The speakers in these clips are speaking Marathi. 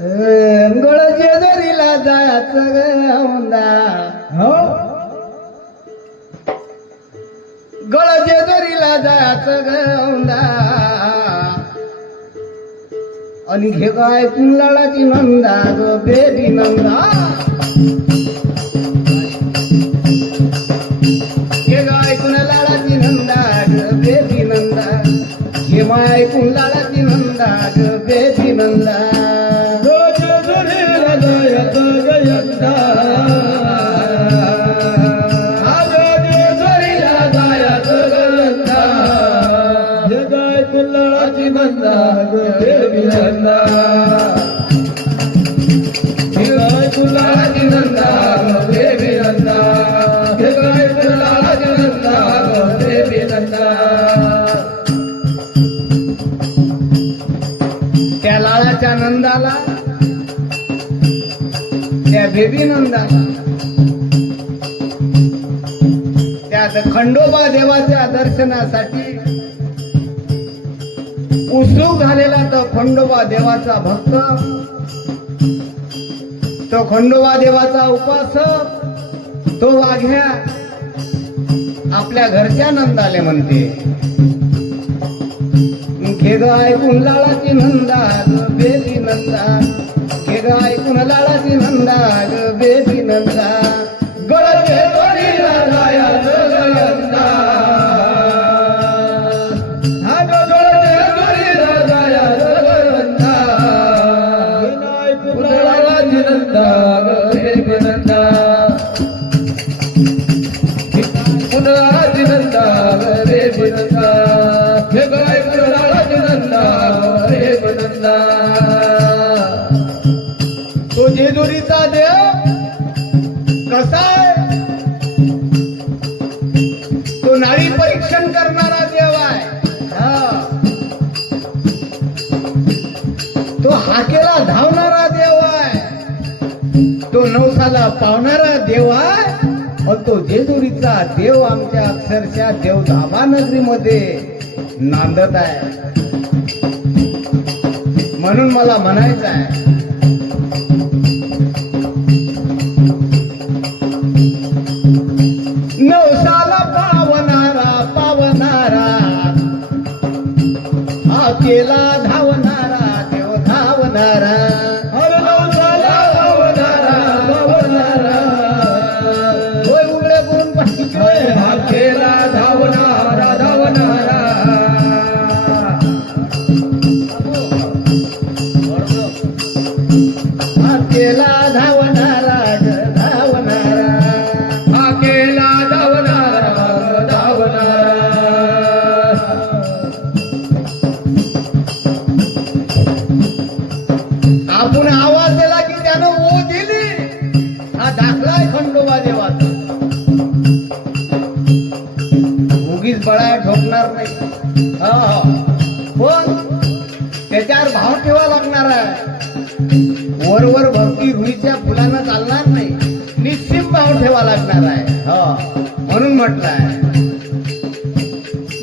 गळ जेजुरीला जायचं ग औंदा, हो गळ जेजुरीला जायचं ग औंदा, आणि घे गाय कुंलाळाची नंदा ग बेबी नंदा, घे गाय कुंलाळाची नंदा ग बेबी नंदा, घे माय कुंलाळाची नंदा ग बेबी नंदा. जेजुरीला जायचं ग यंदा, आज जेजुरीला जायचं ग यंदा, हे गाय कुल्हाळाची नंदा ग बेबी नंदा, हे गाय कुल्हाळाची नंदा ग बेबी नंदा, हे गाय कुल्हाळाची नंदा ग बेबी नंदा. त्या लाळाच्या नंदाला, त्या बेबी नंदाला, त्या खंडोबा देवाच्या दर्शनासाठी उत्सुक झालेला तो खंडोबा देवाचा भक्त, तो खंडोबा देवाचा उपासक, तो वाघ्या आपल्या घरच्या नंदाले म्हणते, घे ग ऐकून लाळाची नंदा ग बेबी नंदा, घे ग ऐकून लाळाची नंदा ग बेबी नंदा. गळ जेजुरीला जायचं ग यंदा, आज गळ जेजुरीला जायचं ग यंदा, हे गाय कुल्हाळाची नंदा ग बेबी नंदा, कुल्हाळाची नंदा ग बेबी नंदा, हे गाय कुल्हाळाची नंदा ग बेबी नंदा. तो जेजुरीचा देव कसा आहे? तो नाडी परीक्षण करणारा देव आहे. हा. तो हाकेला धावणारा देव आहे, तो नवसाला पावणारा देव आहे. मग तो जेजुरीचा देव आमच्या अक्षरशः देवधाबा नगरीमध्ये नांदत आहे. म्हणून मला म्हणायचं आहे, नवसाला पावणारा पावणारा, हाकेला धावणारा देव धावणारा, अरे नवसाला पावणारा पावणारा, होय उघडे करून पाहिजे, हाकेला धावणारा धावणारा, हाकेला धावणारा ग धावणारा, हाकेला धावणारा धावणारा. आपण आवाज दिला की त्यानं ओ दिली. हा दाखलाय खंडोबा देवाचा. उगीच बळा ठोकणार नाही. हा. पण त्याच्यावर भाव ठेवा लागणार आहे. वरवर भक्ती रुईच्या फुलानं चालणार नाही, निश्चित भाव ठेवा लागणार आहे. हो, म्हणून म्हटलंय,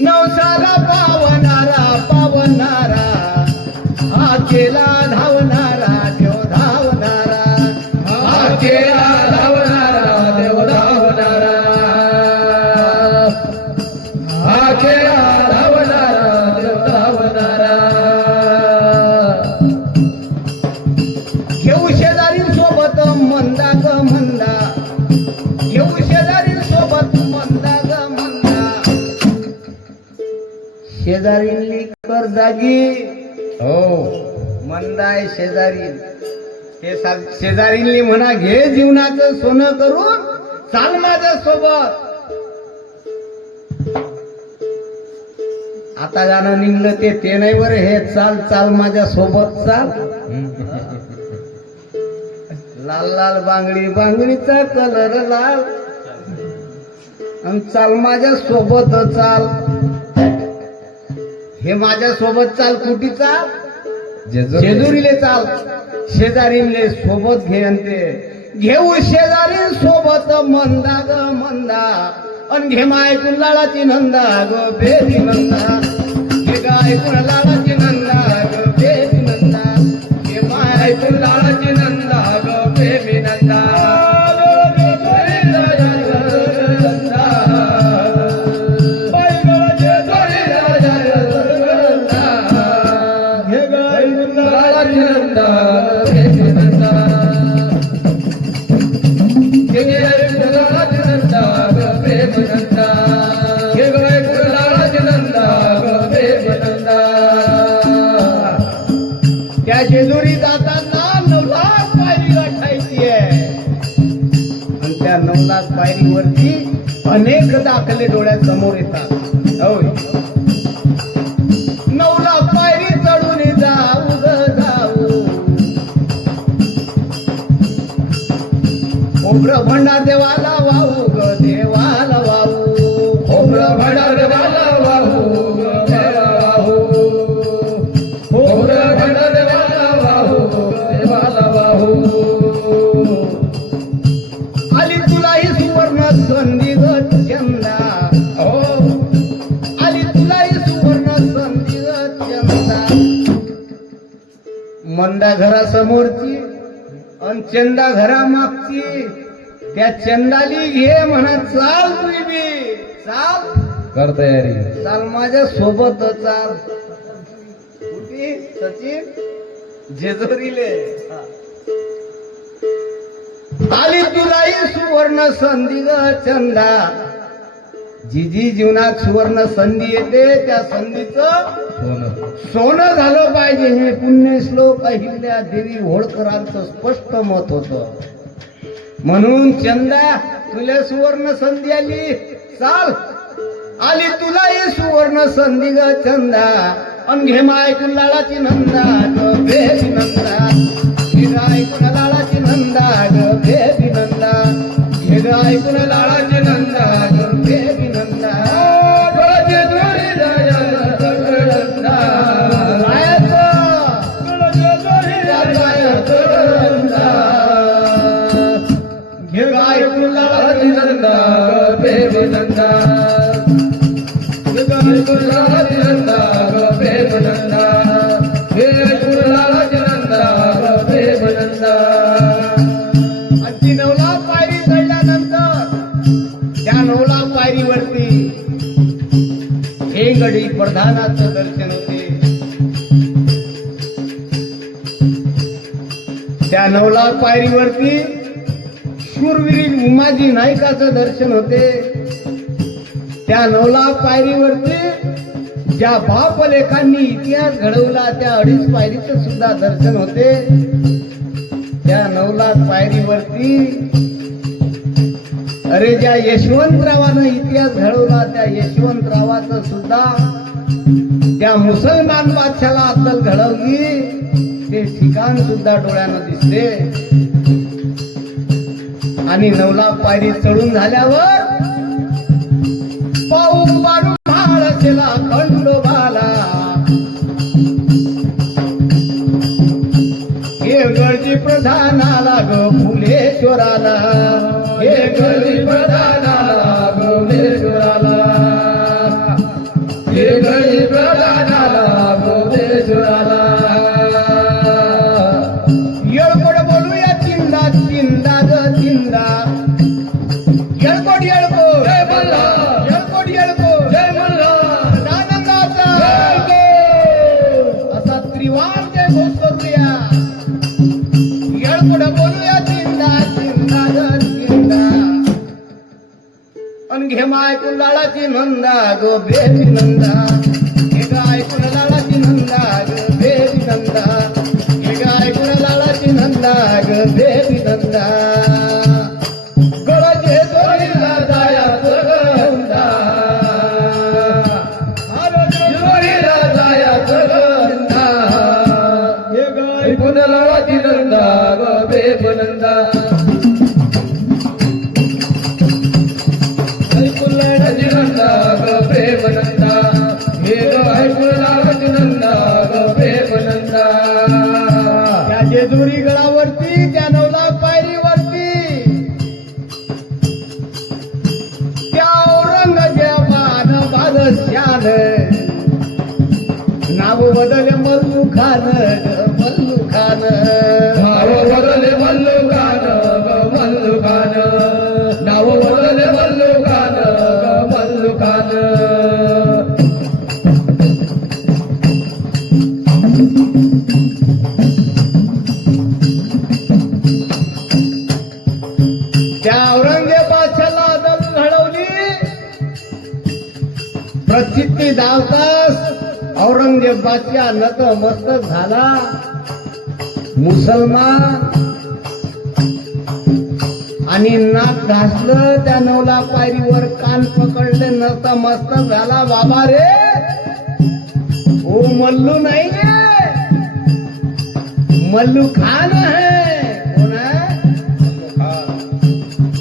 नवसाला पावणारा पावणारा, हाकेला धावणारा देव धावणारा, हाकेला धावणारा देव धावणारा, हाकेला धावणारा देव धावणारा. घेऊ शेजारी सोबत मंदा ग मंदा, घेऊ शेजारी सोबत मंदा ग मंदा, शेजारीली कर जागी. हो, मंदाय शेजारी. हे शेजारीली म्हणा, घे जीवनाचं सोनं करून चाल माझ्या सोबत. आता गाणं निघलं ते नाही बरं, हे चाल चाल माझ्या सोबत चाल. लाल लाल बांगडी, बांगडीचा कलर लाल, आणि चाल माझ्या सोबत चाल. हे माझ्या सोबत चाल कुठे चाल? जेजुरीले चाल. शेजारीले सोबत घे ते घेऊ शेजारी सोबत मंदा ग मंदा, अन घे माय कुंलाळाची नंदा ग बेबी नंदा, घे गाय कुंलाळाची नंदा ग बेबी नंदा, घे माय कुंला गाय गुलाबाची नंदा बेबी नंदा हे गाय गुलाबाची नंदा बेबी नंदा हे गाय गुलाबाची नंदा बेबी नंदा त्या जेजुरी जाताना 9 लाख पायरी गाठायची आहे आणि त्या 9 लाख पायरीवरती अनेक दाखले डोळ्यासमोर येतात. होय, 9 लाख पायरी चढून जाऊ ग जाऊ, खोबरं भंडार देवाला वाहू ग देवाला वाहू, खोबरं भंडार देवाला वाहू ग देवाला वाहू, खोबरं भंडार देवाला वाहू देवाला वाहू. आली तुलाही सुवर्ण संधी ग चंदा, हो आली तुलाही सुवर्ण संधी ग चंदा. मंदा घरासमोरची अन चंदा घरामागची, त्या चंदाली घे म्हणा चाल तुझी बी चाल, कर तयारी. चाल माझ्या सोबत चाल. कुठे सचिन? जेजुरीले. हा. आली तुलाही सुवर्ण संधी ग चंदा, जी जी जीवनात सुवर्ण संधी येते त्या संधीचं सोनं सोनं झालं पाहिजे, हे पुण्य श्लोक अहिल्या देवी होळकरांचं स्पष्ट मत होत. म्हणून चंदा तुला सुवर्ण संधी आली, चाल. आली तुलाही सुवर्ण संधी ग चंदा, अन घे माय कुल्लाळाची नंदा ग बेबी नंदा, घे गाय कुणालाळाची नंदा ग बेबी नंदा, घे गाय कुणालाळाची नंदा ग बेबी नंदा. डोळ्याची जोडी जायला नंदा, जायचं जायचं नंदा. घे गाय कुल्लाची कुणालाळाची नंदा बेबी नंदा, गाय कुल्लाची नंदा बेबी नंदा, हे कुल्लाची नंदा बेबी नंदा. आणि 9 लाख पायरी चढल्यानंतर त्या 9 लाख पायरीवरती हेंगडी प्रधानाचं दर्शन होते. त्या 9 लाख पायरीवरती शूरवीर उमाजी नायकाचं दर्शन होते. त्या 9 लाख पायरीवरती ज्या बापलेखांनी इतिहास घडवला त्या 2.5 पायरीचं सुद्धा दर्शन होते. त्या 9 लाख पायरीवरती अरे ज्या यशवंतरावानं इतिहास घडवला त्या यशवंतरावाचं सुद्धा त्या मुसलमान बादशाला अद्दल घडवली ते ठिकाण सुद्धा डोळ्यानं दिसते. आणि 9 लाख पायरी चढून झाल्यावर पाऊस पाडून महाळसेला खंडोबाला, हे गळजी प्रधानाला ग फुलेश्वराला, हे गळी प्रधानाला भुवनेश्वराला, हे गळी प्रधानाला भुवनेश्वराला. येळकोड बोलूया चिंदा चिंदा ग चिंदा, येळकोड येळकोड जय मल्हार, येळकोड येळकोड जय मल्हार, आनंदाचा असा त्रिवार जय घोष करूया. येळकोड बोलूया चिंदा चिंदा ग चिंदा, अन घे माय कुंडाळाची नंदा ग बेबी नंदा, हे गाय कुंडाळाची नंदा ग बेबी नंदा, हे गाय कुंडाळाची नंदा ग बेबी नंदा. गळाचे जोडीला जायचं नंदा, जोडीला जायचं नंदा, हे गाय कुंडलाची नंदा ग बेब नंदा, गाय कुंडलाची नंदा ग बेब नंदा, हे गाय कुंडलाची नंदा ग बेब नंदा. त्या जेजुरी गडावरती त्या 9 लाख पायरीवरती त्या औरंगजेबान बादशान नाव बदले मल्लू खान मल्लू खान, नाव बदले मल्लू खान ग मल्लू खान, नाव बदले मल्लू खान ग मल्लू खान. बादशाह नत मस्तक झाला मुसलमान आणि नाक घासलं त्या नवला पायरीवर कान पकडले नत मस्तक झाला बाबा रे ओ मल्लू नाही है मल्लू खान है कोण आहे मल्लू खान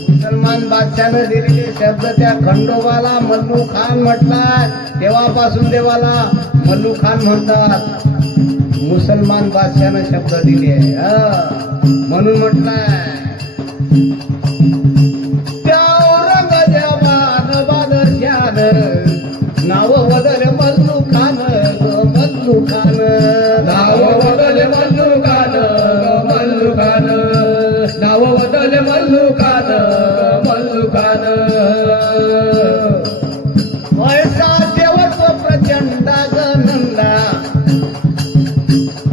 मुसलमान बादशाहनं दिलेले शब्द त्या खंडोबाला मल्लू खान म्हटलाय तेव्हापासून देवाला मल्लू खान म्हणतात मुसलमान बादशाहनं शब्द दिले म्हणून म्हटलाय त्या औरंगजेबान बादशाहन नाव बदल मल्लू खान मल्लू खान नाव बदल मल्लू खान मल्लू खान नाव बदल मल्लू खान मल्लू खान ऐसा देवत्व प्रचंड गनंदा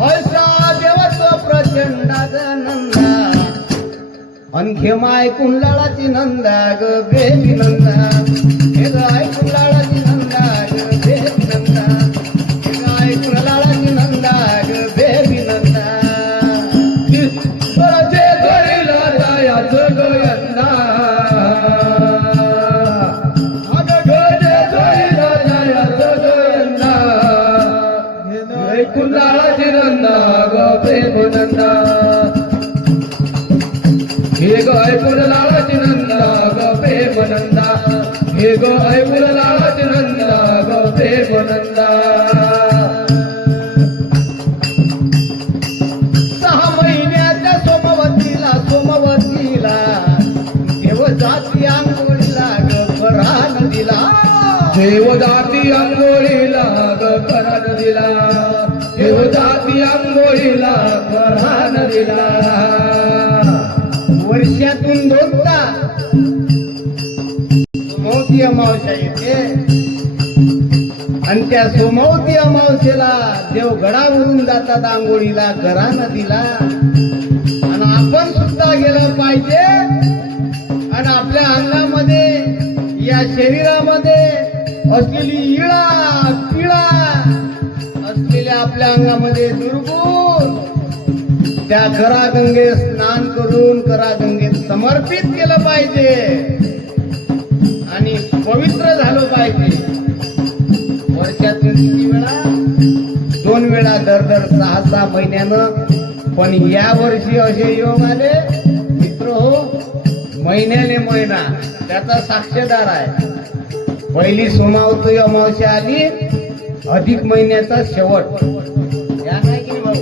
ऐसा देवत्व प्रचंड गनंदा अनखेमा ऐकून लाळाची नंदा ग बेबी नंदा हे ग ऐकून लाळाची नंदा ग बेबी नंदा हे ग ऐकून लाळाची नंदा ग बेबी नंदा जे घडीला जायाचं गोयंदा जे घडीला जायाचं गोयंदा ऐकून लाळाची नंदा ग प्रेम नंदा हे ग ऐकून लाळाची नंदा ग प्रेम नंदा हे ग ऐकून लाळाची नंदा ग प्रेम नंदा 6 महिन्याच्या सोमवतीला सोमवतीला देव जाती आंघोळीला ग परा नदीला देवदाती अंघोळीला ग करा नदीला देवदाती अंघोळीला करा नदीला वर्षातून दोनदा सोमवती अमावस्या येते आणि त्या सोमवती अमावस्येला देव गडावरून जातात आंघोळीला करा नदीला आणि आपण सुद्धा गेलं पाहिजे आणि आपल्या अंगामध्ये या शरीरामध्ये असलेली इळा पिळा असलेल्या आपल्या अंगामध्ये दुर्गुण त्या करागंगे स्नान करून करागंगेत समर्पित केलं पाहिजे आणि पवित्र झालं पाहिजे वर्षातून किती वेळा 2 वेळा दर 6 महिन्यानं पण या वर्षी असे योग आले मित्र हो महिन्याने महिना त्याचा साक्षीदार आहे पहिली सोमावती अमावस्या आली अधिक महिन्याचा शेवट या नाही की भाऊ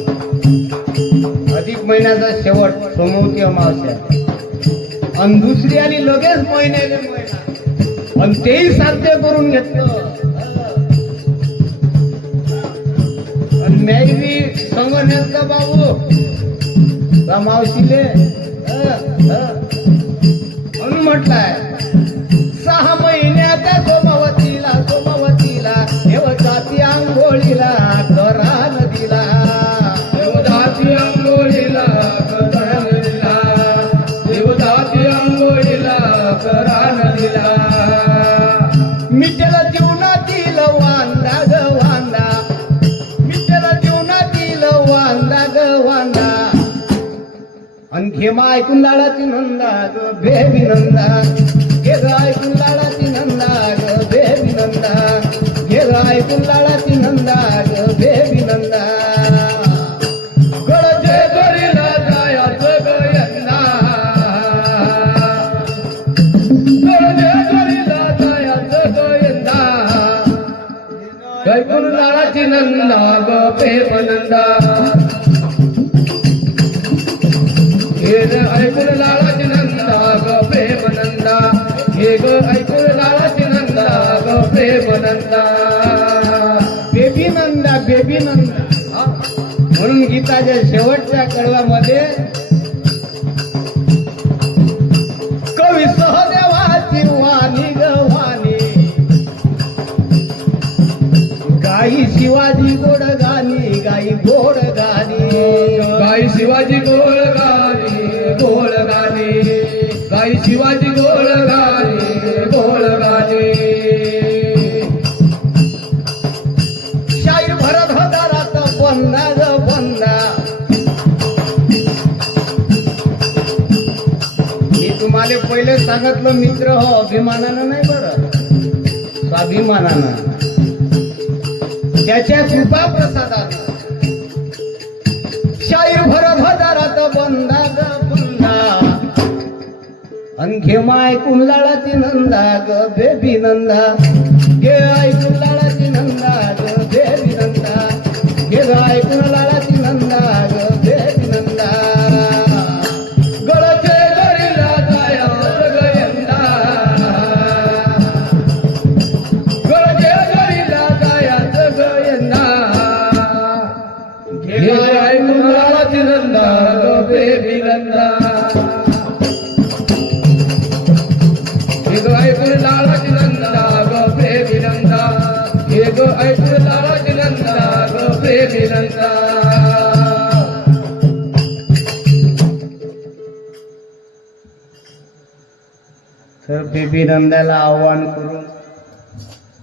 अधिक महिन्याचा शेवट सोमवती अमावस्या आणि दुसरी आली लगेच महिन्याने महिना आणि तेही साध्य करून घेतलं आणि मॅगरी संग नेलतं बाबू त्या मावशीले म्हणून म्हटलंय 6 महिन्याच्या सोमवतीला सोमवतीला देव जाती आंघोळीला करा नदीला देवदाती अंघोळीला करा नदीला देवदाती अंघोळीला करा नदीला मिटेल जीवनातील वांदा ग वांदा मिटेल जीवनातील वांदा ग वांदा आणि घेमा ऐकून लाडाची नंदा ग बेबी नंदा घे ग ऐकून लाडाची नंदा ग बेबी नंदा घे ग ऐकून लाडाची नंदा ग बेबी नंदा गडजे घडीला जायाचं गोयंदा गडजे घडीला जायाचं गोयंदा ऐकून लाळाची नंदा ग प्रेम नंदा हे ग ऐकून लाळाची नंदा ग प्रेम नंदा हे ग ऐकून लाळाची नंदा ग प्रेम नंदा बेबी नंदा म्हणून गीताच्या शेवटच्या कडव्यामध्ये कवी सहदेवाची वाणी ग वाणी गाई शिवाजी गोड गाणी गाई गोड गाणी गाई शिवाजी गोळ गाणी गोळ गाणी गाई शिवाजी गोळ गाणी गोळ गाणी शाहीर भरत होता तुम्हाला पहिले सांगितलं मित्र हो अभिमानानं नाही बरं, स्वाभिमानानं. त्याच्या कृपा प्रसादात शाहीर भरत हजारात बंदा ग बंदा, आणखी ऐकून लाळाची नंदा ग बेबी नंदा, घे ऐकून लाळाची नंदा ग बेबी नंदा, घे ऐकून लाळाची नंदा ग बेबी नंदा. गळचे गळीला जायाच गयंदा, गळचे गळीला जायाच गयंदा, घे ऐकून लाळाची नंदा ग बेबी नंदा, घे ऐकून लाळाची नंदा ग बेबी नंदा, घे ऐकून लाळाची नंदा ग बेबी नंदा. तर बेबी नंदाला आव्हान करून